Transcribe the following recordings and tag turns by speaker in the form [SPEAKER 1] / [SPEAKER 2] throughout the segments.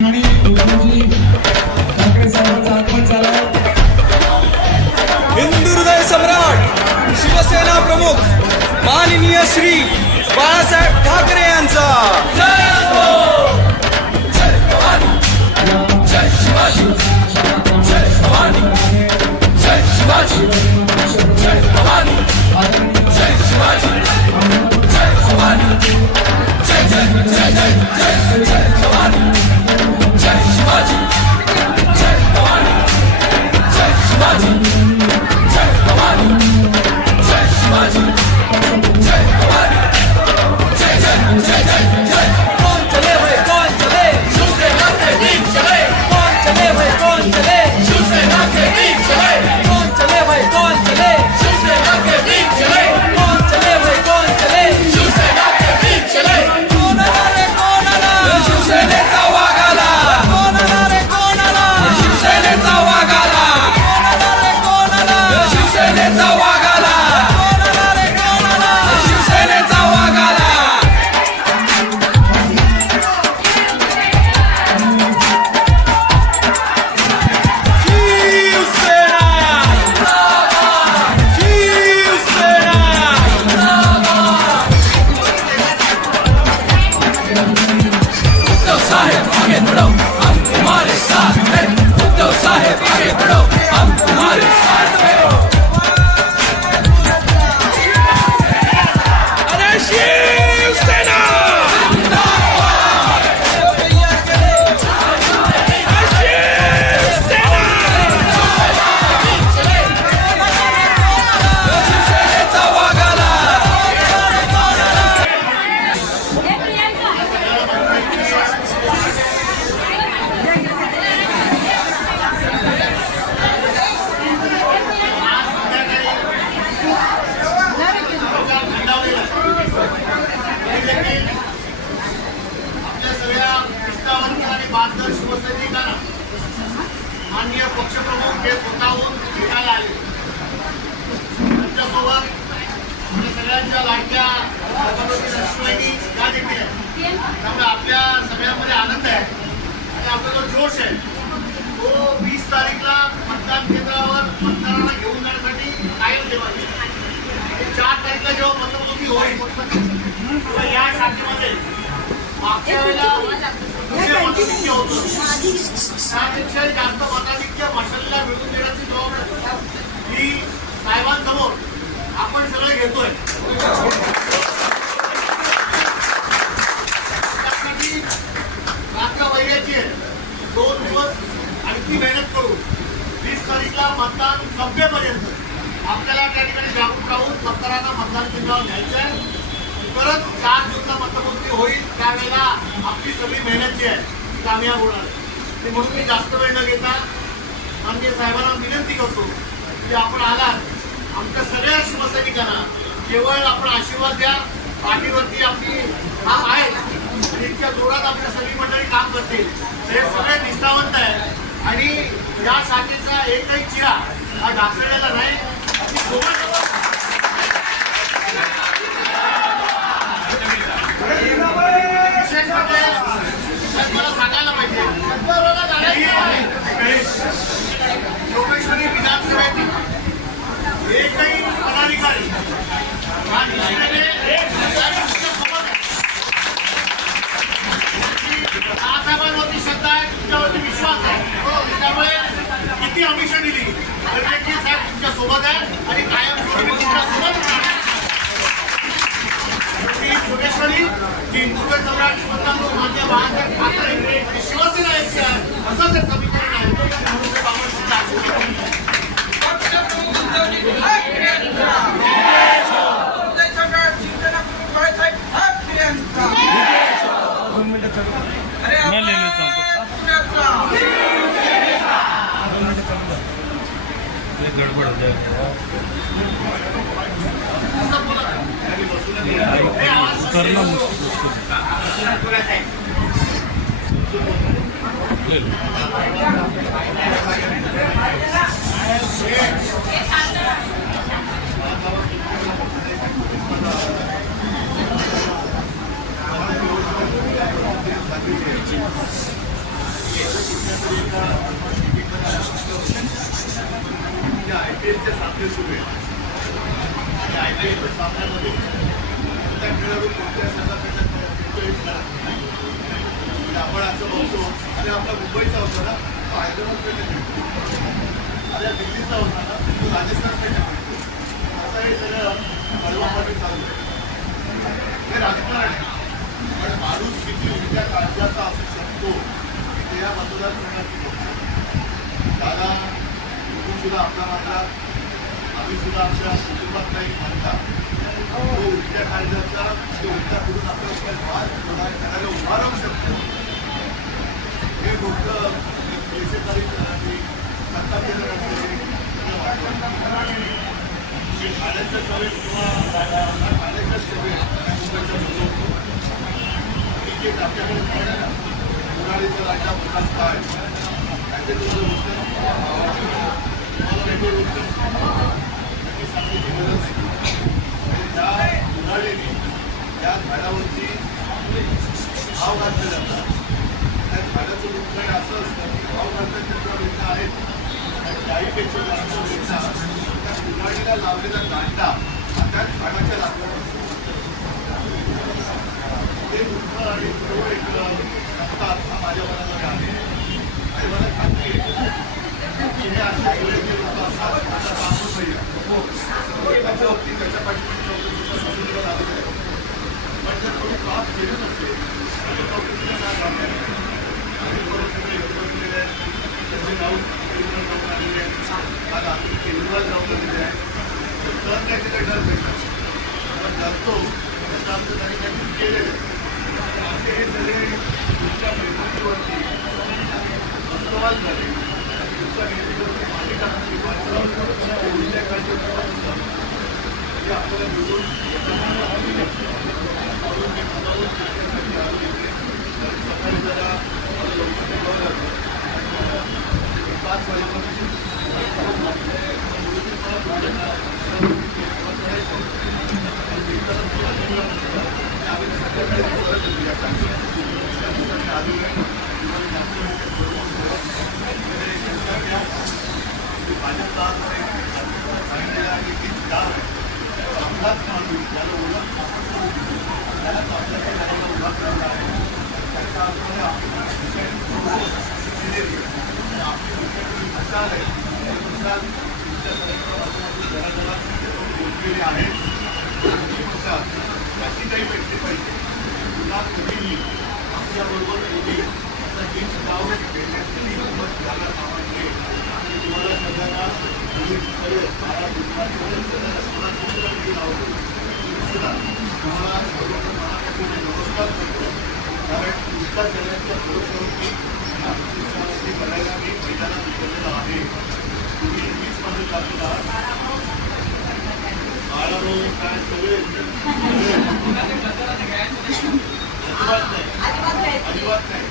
[SPEAKER 1] आणि उद्धवजी ठाकरे साहेबांचा आगमन झालं.
[SPEAKER 2] हिंदू हृदय सम्राट शिवसेना प्रमुख माननीय श्री बाळासाहेब ठाकरे यांचा.
[SPEAKER 3] कौन साहेब आगे
[SPEAKER 4] आपला जो जोश आहे. तो वीस तारीखला मतदान केंद्रावर मतदारांना घेऊन जाण्यासाठी कायम ठेवायचे चार तारीखला जेव्हा मतमोजणी होईल तेव्हा या शाखेमध्ये मागच्या वेळेला मताधिक्य होतं? त्यापेक्षा जास्त मताधिक्य मशालीला मिळवून देण्याची जबाबदारी. ही साहेबांसमोर आपण सगळे घेतोय त्यासाठी रात्र वैर्याची आहे दोन दिवस आणखी मेहनत करू वीस तारीखला मतदान संपेपर्यंत आपल्याला त्या ठिकाणी जागरूक राहून मतदारांना मतदान केंद्रावर घ्यायचं आहे परत चार जूनला मतमोजणी होईल त्यावेळेला आपली सगळी मेहनत जी आहे ती कामयाब होणार ते म्हणून मी जास्त वेळ न घेता माननीय साहेबांना विनंती करतो की आपण आलात आमच्या सगळ्या शिवसैनिकांना केवळ आपण आशीर्वाद द्या पाठीवरती आपली काम आहे आणि इतक्या जोरात आपल्या सगळी मंडळी काम करतील. हे सगळे निष्ठावंत आहे आणि या शाखेचा एकही चिरा हा ढासळलेला नाही. विशेष म्हणजे मला सांगायला पाहिजे. योगेश्वरी एकही पदाधिकारी हा निश्चितपणे किती अमिषा दिली तर देखील साहेब तुमच्यासोबत आहे आणि कायम तुमच्यासोबत राहणार. जोगेश्वरी जी हिंदुत्व सम्राट श्रीमंतांनो मान्य बाळासाहेब ठाकरे शिवसेना असं आहे समीकरण आहे म्हणून ते बाबा सुद्धा आशीर्वाद देतात. हे आवाज
[SPEAKER 5] आय पी एलच्या सामने सुरू आहे आणि आय पी एलच्या सामन्यामध्ये. कोणत्या खेळाडू कोणत्या संघाकडनं नाही. म्हणजे आपण असं बघतो आणि आपला मुंबईचा होता ना तो हैदराबादकडनं खेळतो आपल्या दिल्लीचा होता ना तो राजस्थानकडनं खेळतो असं हे सगळं हळवामध्ये चालू आहे. हे राजकारण आहे. पण माणूस किती उलट्या काळजाचा असू शकतो ते या मतदारसंघात दादा तुम्ही सुद्धा आपला मानला आम्ही सुद्धा आमच्या कुटुंबात काही मानता तो उलट्या काळजाचा उलटा करून आपल्या फार करायला उभा राहू शकतो हे गोष्ट पैसेकारी करणारी सत्ता ठाण्याच्या सभेत किंवा ठाण्याच्या सभेत मुंबईच्या बोलवतो ठीक आपल्याकडे राजा प्रकाश काय त्याचे तुझं गोष्ट मला वेगळी गोष्ट त्याची सांगण्याची गरज नाही आणि त्या मुराडीने त्या झाडावरती भाव घातले जातात त्या झाडाचं दुःख असं असतं की भाव घालण्याच्या जो वेदना आहेत त्या चाळीपेक्षा जास्त वेदना त्या मुराडीला लावलेला दांडा हा त्या झाडाच्या लाकडावर ते दुःख आणि सर्व एक असतात हा माझ्या मनामध्ये आहे आणि मला खात्री आहे की हे असे सगळे जे लोक असतात त्यांना बांधून पाहिजे त्याच्यावरती त्याच्या पाठीमागे चौकशीचा संदर्भ लागत आहे पण जर कोणी पाप केलं नसेल तर चौकशीला नाव लागणार आम्ही बरोबर सगळे एकत्र केलेले आहे त्यांचे नाव केंद्रात जाऊन आलेले आहे आज आम्ही केंद्रात जाऊन आलेले आहे तर डर भेटणार आपण जातो त्याचा आमचं त्यांनी काहीतरी केलेलं आहे असे हे सगळे तुमच्या मेहनतीवरती अस्तवाल झाले तुमच्या मेहनतीवरती पाणी टाकण्याची माणसं ते काळजी आपल्याला मिळून सकाळी जरा लवकर निघावं लागलं पाच वाजेपासून भाजपचा सांगितलेलं आहे की गाव आहे आपलाच माणूस त्याला ओळख त्यालाच आपल्याकडे त्याला उभा करायला आहे त्याच्या अर्थाने आपली दिलेली आहे आपली दुसऱ्याकडे मशाल आहे ती मशाल तुमच्या सर्वांच्या घराघरात पोचलेली आहे ती मशाल अशी काही भेटली पाहिजे पुन्हा कधीही आमच्याबरोबर कोणी असा हीच गाव भेटण्याची हिंमत घ्यायला कामा नये आणि तुम्हाला सगळ्यांना तुम्ही खरे बारा दुपारपर्यंत सगळ्यांना पुन्हा तुमचं किती नाव सुद्धा तुम्हाला सर्वप्रथम मनापासून मी नमस्कार करतो कारण तुमच्या सगळ्यांच्या भरोश्यावरती आमची समाजाची करायला मी मैदानात उतरलेला आहे तुम्ही मीच माझं टाकलेलं आहात बाळाभाऊ काय सगळे अजिबात नाही अजिबात नाही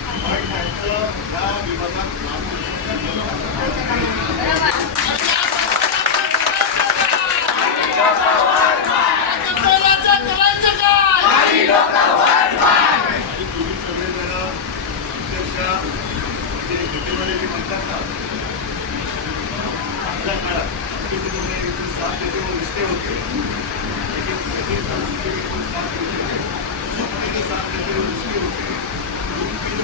[SPEAKER 5] पण त्यांचं आपल्या साथ देते व रिश्ते होते एक सेकंड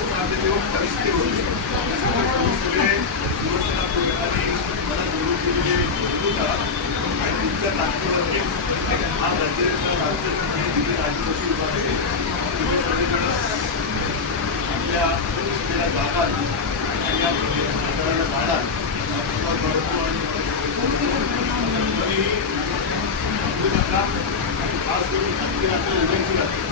[SPEAKER 5] साथ परिस्थिती होते त्याच्यामुळे सगळे शिवसेना प्रमुखांनी मला निवडून दिलेले बंधुता आणि तुमच्या ताकदीवरती हा राज्याचा राज्य दिले राज्यवरती उभा आपल्या असलेल्या भागात आणि या प्रचाराला भागात आणि तरी नका आणि खास करून नक्की आपल्या उभे